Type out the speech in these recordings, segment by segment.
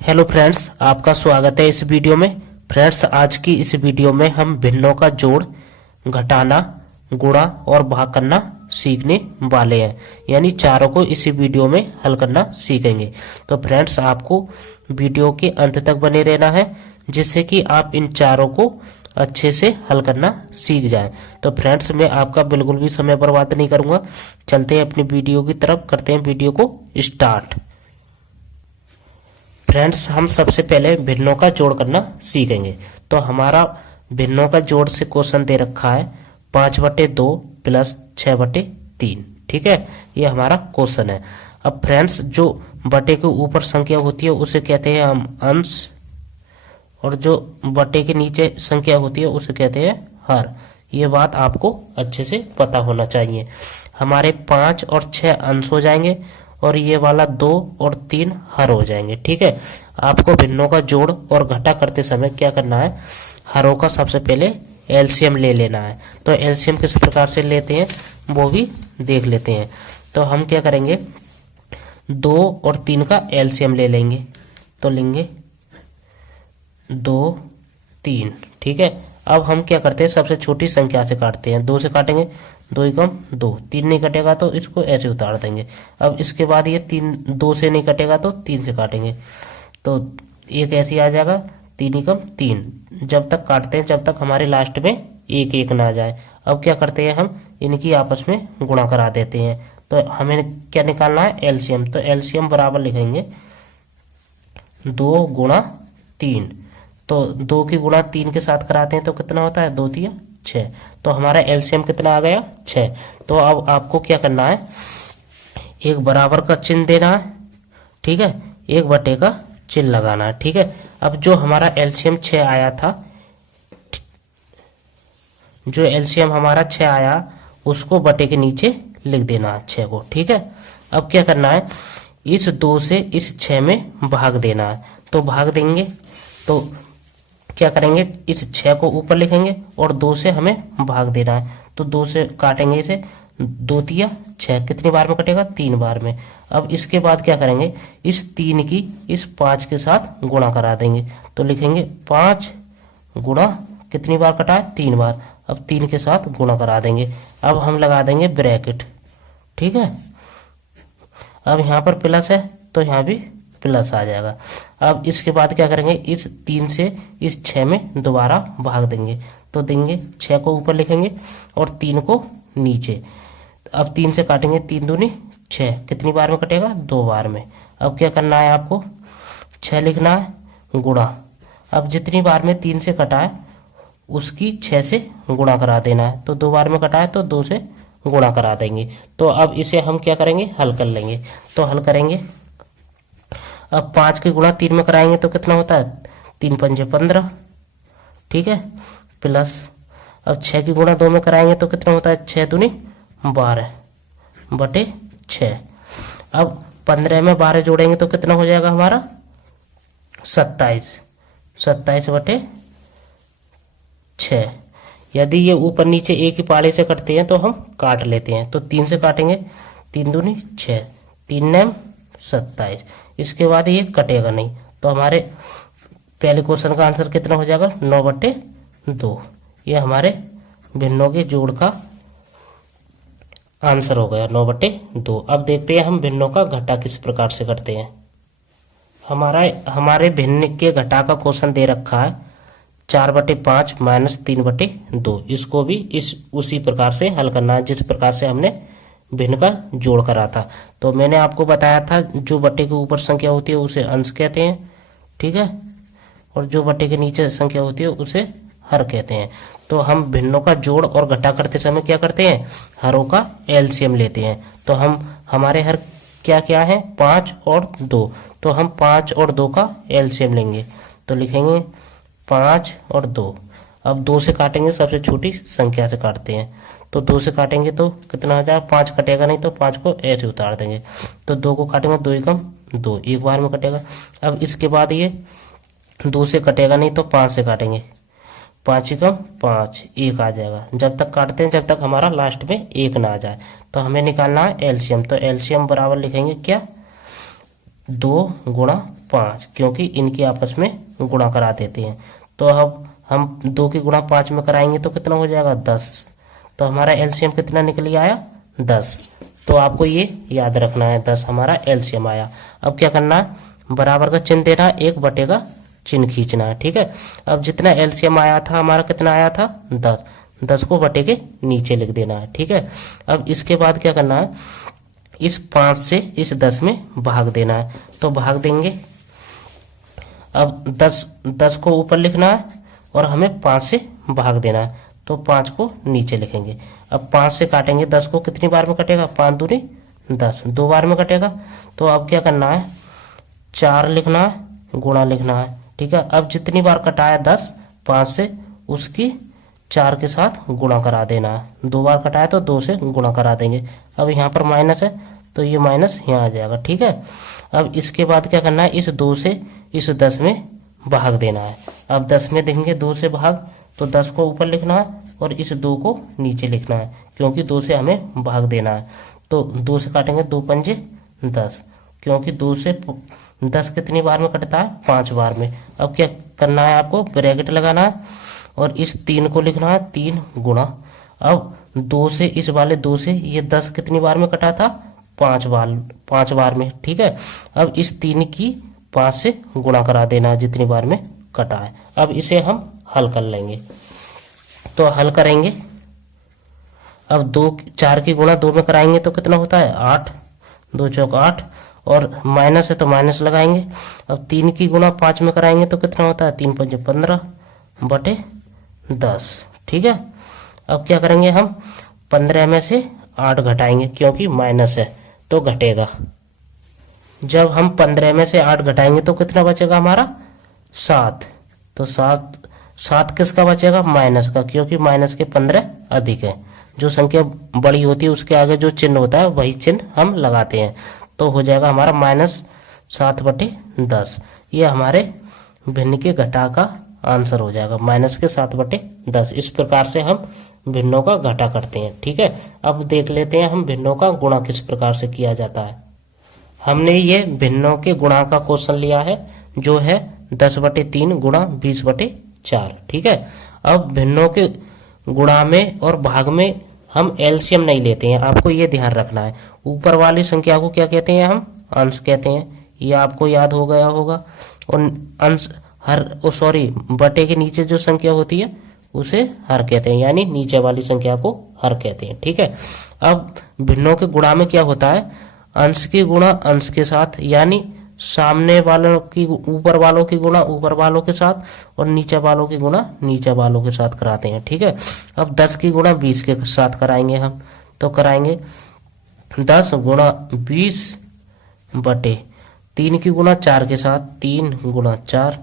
Hello friends, आपका स्वागत है इस वीडियो में। फ्रेंड्स, आज की इस वीडियो में हम भिन्नों का जोड़, घटाना, गुणा और भाग करना सीखने वाले हैं। यानी चारों को इसी वीडियो में हल करना सीखेंगे। तो फ्रेंड्स, आपको वीडियो के अंत तक बने रहना है, जिससे कि आप इन चारों को अच्छे से हल करना सीख जाएं। तो फ्रेंड्स, मैं आपका बिल्कुल भी समय बर्बाद नहीं करूंगा। चलते हैं अपनी वीडियो की तरफ, करते हैं वीडियो को स्टार्ट। फ्रेंड्स, हम सबसे पहले भिन्नों का जोड़ करना सीखेंगे। तो हमारा भिन्नों का जोड़ से क्वेश्चन दे रखा है 5/2 प्लस 6/3। ठीक है, ये हमारा क्वेश्चन है। अब फ्रेंड्स, जो बटे के ऊपर संख्या होती है उसे कहते हैं हम अंश, और जो बटे के नीचे संख्या होती है उसे कहते हैं हर। ये बात आपको अच्छे से पता होना चाहिए। हमारे 5 और 6 अंश हो जाएंगे, और ये वाला 2 और 3 हर हो जाएंगे। ठीक है, आपको भिन्नों का जोड़ और घटा करते समय क्या करना है, हरों का सबसे पहले एलसीएम ले लेना है। तो एलसीएम किस प्रकार से लेते हैं वो भी देख लेते हैं। तो हम क्या करेंगे, 2 और 3 का एलसीएम ले लेंगे। तो लेंगे 2, 3। ठीक है, अब हम क्या करते हैं, सबसे छोटी संख्या से काटते हैं। 2 से काटेंगे, 2 एकम 2, 3 नहीं कटेगा तो इसको ऐसे उतार देंगे। अब इसके बाद ये 3, 2 से नहीं कटेगा तो 3 से काटेंगे, तो एक ऐसे आ जाएगा 3 एकम 3। जब तक काटते हैं जब तक हमारे लास्ट में एक एक ना आ जाए। अब क्या करते हैं, हम इनकी आपस में गुणा करा देते हैं। तो हमें क्या निकालना है, एलसीएम। तो एलसीएम बराबर लिखेंगे 2 गुणा 3। तो 2 की गुणा 3 के साथ कराते हैं तो कितना होता है, 2 तिया 6। तो हमारा एलसीएम कितना आ गया, 6। तो अब आपको क्या करना है, एक बराबर का चिन्ह देना है। ठीक है, एक बटे का चिन्ह लगाना है। ठीक है, अब जो हमारा एलसीएम 6 आया था, जो एलसीएम हमारा 6 आया उसको बटे के नीचे लिख देना है 6 को। ठीक है, अब क्या करना है, इस 2 से इस 6 में भाग देना है। तो भाग देंगे तो क्या करेंगे, इस 6 को ऊपर लिखेंगे और 2 से हमें भाग देना है। तो 2 से काटेंगे इसे, 2 तिया 6। कितनी बार में कटेगा, 3 बार में। अब इसके बाद क्या करेंगे, इस 3 की इस 5 के साथ गुणा करा देंगे। तो लिखेंगे 5 गुणा, कितनी बार कटा है, 3 बार। अब 3 के साथ गुणा करा देंगे। अब हम लगा देंगे ब्रैकेट। ठीक है, अब यहाँ पर प्लस है तो यहाँ भी प्लस आ जाएगा। अब इसके बाद क्या करेंगे, इस 3 से इस 6 में दोबारा भाग देंगे। तो देंगे 6 को ऊपर लिखेंगे और 3 को नीचे। अब 3 से काटेंगे, 3 दूनी 6। कितनी बार में कटेगा, 2 बार में। अब क्या करना है, आपको 6 लिखना है गुणा। अब जितनी बार में 3 से कटा है उसकी 6 से गुणा करा देना है। तो 2 बार में कटा है तो 2 से गुणा करा देंगे। तो अब इसे हम क्या करेंगे, हल कर लेंगे। तो हल करेंगे, अब 5 के गुणा 3 में कराएंगे तो कितना होता है, 3 पंजे 15। ठीक है, प्लस अब 6 की गुणा 2 में कराएंगे तो कितना होता है, 6 दूनी 12 बटे 6। अब 15 में 12 जोड़ेंगे तो कितना हो जाएगा हमारा, 27। 27 बटे 6। यदि ये ऊपर नीचे एक ही पाले से कटते हैं तो हम काट लेते हैं। तो 3 से काटेंगे, 3 दूनी 6, 3 नैम 27। इसके बाद ये कटेगा नहीं। तो हमारे पहले क्वेश्चन का आंसर कितना हो जाएगा, 9/2। ये हमारे भिन्नों के जोड़ का आंसर हो गया, 9/2। अब देखते हैं हम भिन्नों का घटा किस प्रकार से करते हैं। हमारे भिन्न के घटा का क्वेश्चन दे रखा है 4/5 माइनस 3/2। इसको भी उसी प्रकार से हल करना है जिस प्रकार से हमने भिन्न का जोड़ करा था। तो मैंने आपको बताया था, जो बटे के ऊपर संख्या होती है उसे अंश कहते हैं। ठीक है, और जो बटे के नीचे संख्या होती है उसे हर कहते हैं। तो हम भिन्नों का जोड़ और घटा करते समय क्या करते हैं, हरों का एलसीएम लेते हैं। तो हमारे हर क्या क्या है, 5 और 2। तो हम 5 और 2 का एलसीएम लेंगे। तो लिखेंगे 5 और 2। अब 2 से काटेंगे, सबसे छोटी संख्या से काटते हैं। तो 2 से काटेंगे तो कितना हो जाएगा, 5 कटेगा नहीं तो 5 को ऐसे उतार देंगे। तो 2 को काटेंगे, 2 एकम 2, एक बार में कटेगा। अब इसके बाद ये 2 से कटेगा नहीं तो 5 से काटेंगे, 5 एकम 5, एक आ जाएगा। जब तक काटते हैं जब तक हमारा लास्ट में एक ना आ जाए। तो हमें निकालना है एलसीएम। तो एलसीएम बराबर लिखेंगे क्या, 2 गुणा 5, क्योंकि इनकी आपस में गुणा करा देते हैं। तो अब हम 2 की गुणा 5 में कराएंगे तो कितना हो जाएगा 10। तो हमारा एलसीएम कितना निकल आया 10। तो आपको ये याद रखना है 10 हमारा एलसीएम आया। अब क्या करना है, बराबर का चिन्ह देना, 1 का चिन्ह खींचना है। ठीक है, अब जितना एलसीएम आया था हमारा कितना आया था 10, 10 को बटे के नीचे लिख देना है। ठीक है, अब इसके बाद क्या करना है, इस 5 से इस 10 में भाग देना है। तो भाग देंगे, अब 10 को ऊपर लिखना है और हमें 5 से भाग देना है। तो 5 को नीचे लिखेंगे। अब 5 से काटेंगे 10 को, कितनी बार में कटेगा, 5 दूनी 10, 2 बार में कटेगा। तो अब क्या करना है, 4 लिखना है, गुणा लिखना है। ठीक है, अब जितनी बार कटाया 10 5 से, उसकी 4 के साथ गुणा करा देना है। 2 बार कटाया तो 2 से गुणा करा देंगे। अब यहाँ पर माइनस है तो ये माइनस यहाँ आ जाएगा। ठीक है, अब इसके बाद क्या करना है, इस 2 से इस 10 में भाग देना है। अब 10 में देंगे 2 से भाग, तो 10 को ऊपर लिखना है और इस 2 को नीचे लिखना है, क्योंकि 2 से हमें भाग देना है। तो 2 से काटेंगे, 2 पंजे 10, क्योंकि 2 से 10 कितनी बार में कटता है, 5 बार में। अब क्या करना है, आपको ब्रैकेट लगाना है और इस 3 को लिखना है 3 गुणा। अब 2 से इस वाले 2 से ये 10 कितनी बार में कटा था, 5 बार में। ठीक है, अब इस 3 की 5 से गुणा करा देना है जितनी बार में कटा है। अब इसे हम हल कर लेंगे। तो हल करेंगे, अब 4 की गुणा 2 में कराएंगे तो कितना होता है 8, 2 चौक 8, और माइनस है तो माइनस लगाएंगे। अब 3 की गुणा 5 में कराएंगे तो कितना होता है, 3 पंजे 15 बटे 10। ठीक है, अब क्या करेंगे, हम 15 में से 8 घटाएंगे, क्योंकि माइनस है तो घटेगा। जब हम 15 में से 8 घटाएंगे तो कितना बचेगा हमारा 7। तो 7 किसका बचेगा, माइनस का, क्योंकि माइनस के 15 अधिक है। जो संख्या बड़ी होती है उसके आगे जो चिन्ह होता है वही चिन्ह हम लगाते हैं। तो हो जाएगा हमारा -7 बटे 10। ये हमारे भिन्न के घटा का आंसर हो जाएगा, -7 बटे 10। इस प्रकार से हम भिन्नों का घटा करते हैं। ठीक है, अब देख लेते हैं हम भिन्नों का गुणा किस प्रकार से किया जाता है। हमने ये भिन्नों के गुणा का क्वेश्चन लिया है, जो है 10 बटे 3 गुणा 20 बटे 4। ठीक है, अब भिन्नों के गुणा में और भाग में हम एलसीएम नहीं लेते हैं, आपको ये ध्यान रखना है। ऊपर वाली संख्या को क्या कहते हैं, हम अंश कहते हैं, ये आपको याद हो गया होगा। और अंश बटे के नीचे जो संख्या होती है उसे हर कहते हैं, यानी नीचे वाली संख्या को हर कहते हैं। ठीक है, अब भिन्नों के गुणा में क्या होता है, अंश की गुणा अंश के साथ, यानी सामने वालों की ऊपर वालों की गुणा ऊपर वालों के साथ, और नीचे वालों की गुणा नीचे वालों के साथ कराते हैं। ठीक है, अब 10 की गुणा 20 के साथ कराएंगे हम, तो कराएंगे 10 गुणा 20 बटे 3 की गुणा 4 के साथ, 3 गुणा 4।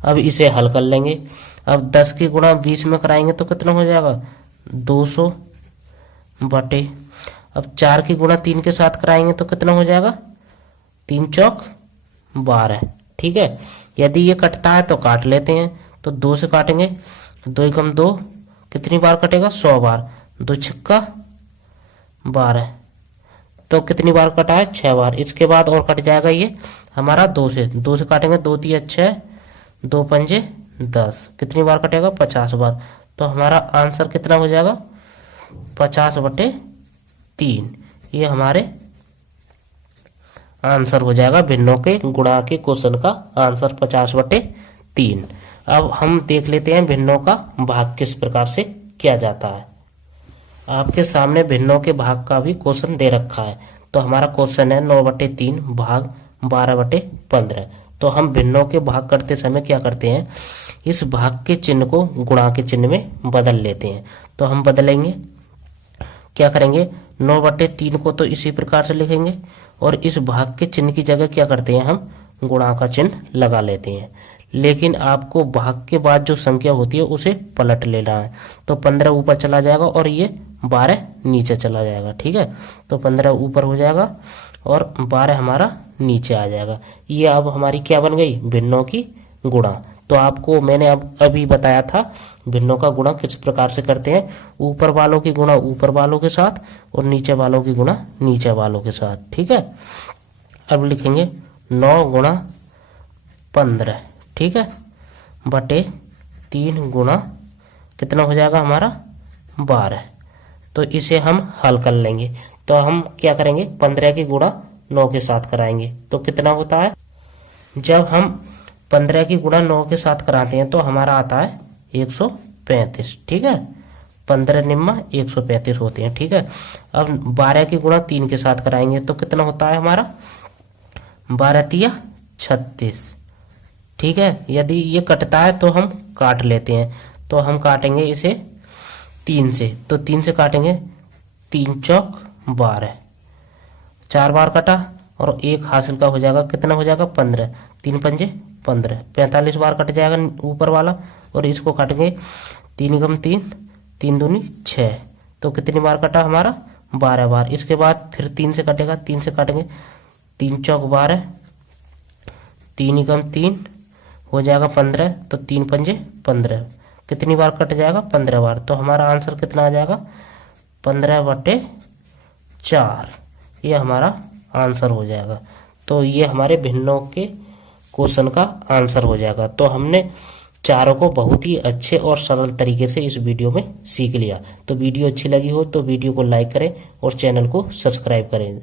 अब इसे हल कर लेंगे। अब 10 की गुणा 20 में कराएंगे तो कितना हो जाएगा 200 बटे, अब 4 की गुणा 3 के साथ कराएंगे तो कितना हो जाएगा 3 चौक 12। ठीक है, यदि ये कटता है तो काट लेते हैं, तो 2 से काटेंगे, 2 एकम 2, कितनी बार कटेगा 100 बार, 2 छक्का 12, तो कितनी बार कटा है 6 बार। इसके बाद और कट जाएगा ये हमारा 2 से काटेंगे, 2 3 6, 2 पंजे 10, कितनी बार कटेगा 50 बार। तो हमारा आंसर कितना हो जाएगा 50 बटे 3। ये हमारे आंसर हो जाएगा भिन्नों के गुणा के क्वेश्चन का आंसर 50 बटे 3। अब हम देख लेते हैं भिन्नों का भाग किस प्रकार से किया जाता है। आपके सामने भिन्नों के भाग का भी क्वेश्चन दे रखा है। तो हमारा क्वेश्चन है 9 बटे 3 भाग 12 बटे 15। तो हम भिन्नों के भाग करते समय क्या करते हैं, इस भाग के चिन्ह को गुणा के चिन्ह में बदल लेते हैं। तो हम बदलेंगे, क्या करेंगे, 9 बटे 3 को तो इसी प्रकार से लिखेंगे, और इस भाग के चिन्ह की जगह क्या करते हैं, हम गुणा का चिन्ह लगा लेते हैं। लेकिन आपको भाग के बाद जो संख्या होती है उसे पलट लेना है। तो 15 ऊपर चला जाएगा और ये 12 नीचे चला जाएगा। ठीक है, तो 15 ऊपर हो जाएगा और 12 हमारा नीचे आ जाएगा। ये अब हमारी क्या बन गई, भिन्नों की गुणा। तो आपको मैंने अब अभी बताया था भिन्नों का गुणा किस प्रकार से करते हैं, ऊपर वालों की गुणा ऊपर वालों के साथ और नीचे वालों की गुणा नीचे वालों के साथ। ठीक है, अब लिखेंगे 9 गुणा 15, ठीक है, बटे 3 गुणा कितना हो जाएगा हमारा 12। तो इसे हम हल कर लेंगे। तो हम क्या करेंगे, 15 की गुणा 9 के साथ कराएंगे तो कितना होता है। जब हम 15 की गुणा 9 के साथ कराते हैं तो हमारा आता है 135, ठीक है, 15 निम्मा 135 होते हैं, ठीक है। अब 12 की गुणा 3 के साथ कराएंगे तो कितना होता है हमारा 12 तिया 36, ठीक है। यदि ये कटता है तो हम काट लेते हैं। तो हम काटेंगे इसे 3 से, तो 3 से काटेंगे, 3 चौक 12, 4 बार कटा और एक हासिल का हो जाएगा, कितना हो जाएगा 15, 3 पंजे 15, 45 बार कट जाएगा ऊपर वाला। और इसको काटेंगे 3 गम 3, 3 दूनी 6, तो कितनी बार कटा हमारा 12 बार। इसके बाद फिर 3 से कटेगा, 3 से काटेंगे, 3 चौक 12, 3 गम 3 हो जाएगा 15, तो 3 पंजे 15, कितनी बार कट जाएगा 15 बार। तो हमारा आंसर कितना आ जाएगा 15/4, ये हमारा आंसर हो जाएगा। तो ये हमारे भिन्नों के क्वेश्चन का आंसर हो जाएगा। तो हमने चारों को बहुत ही अच्छे और सरल तरीके से इस वीडियो में सीख लिया। तो वीडियो अच्छी लगी हो तो वीडियो को लाइक करें और चैनल को सब्सक्राइब करें।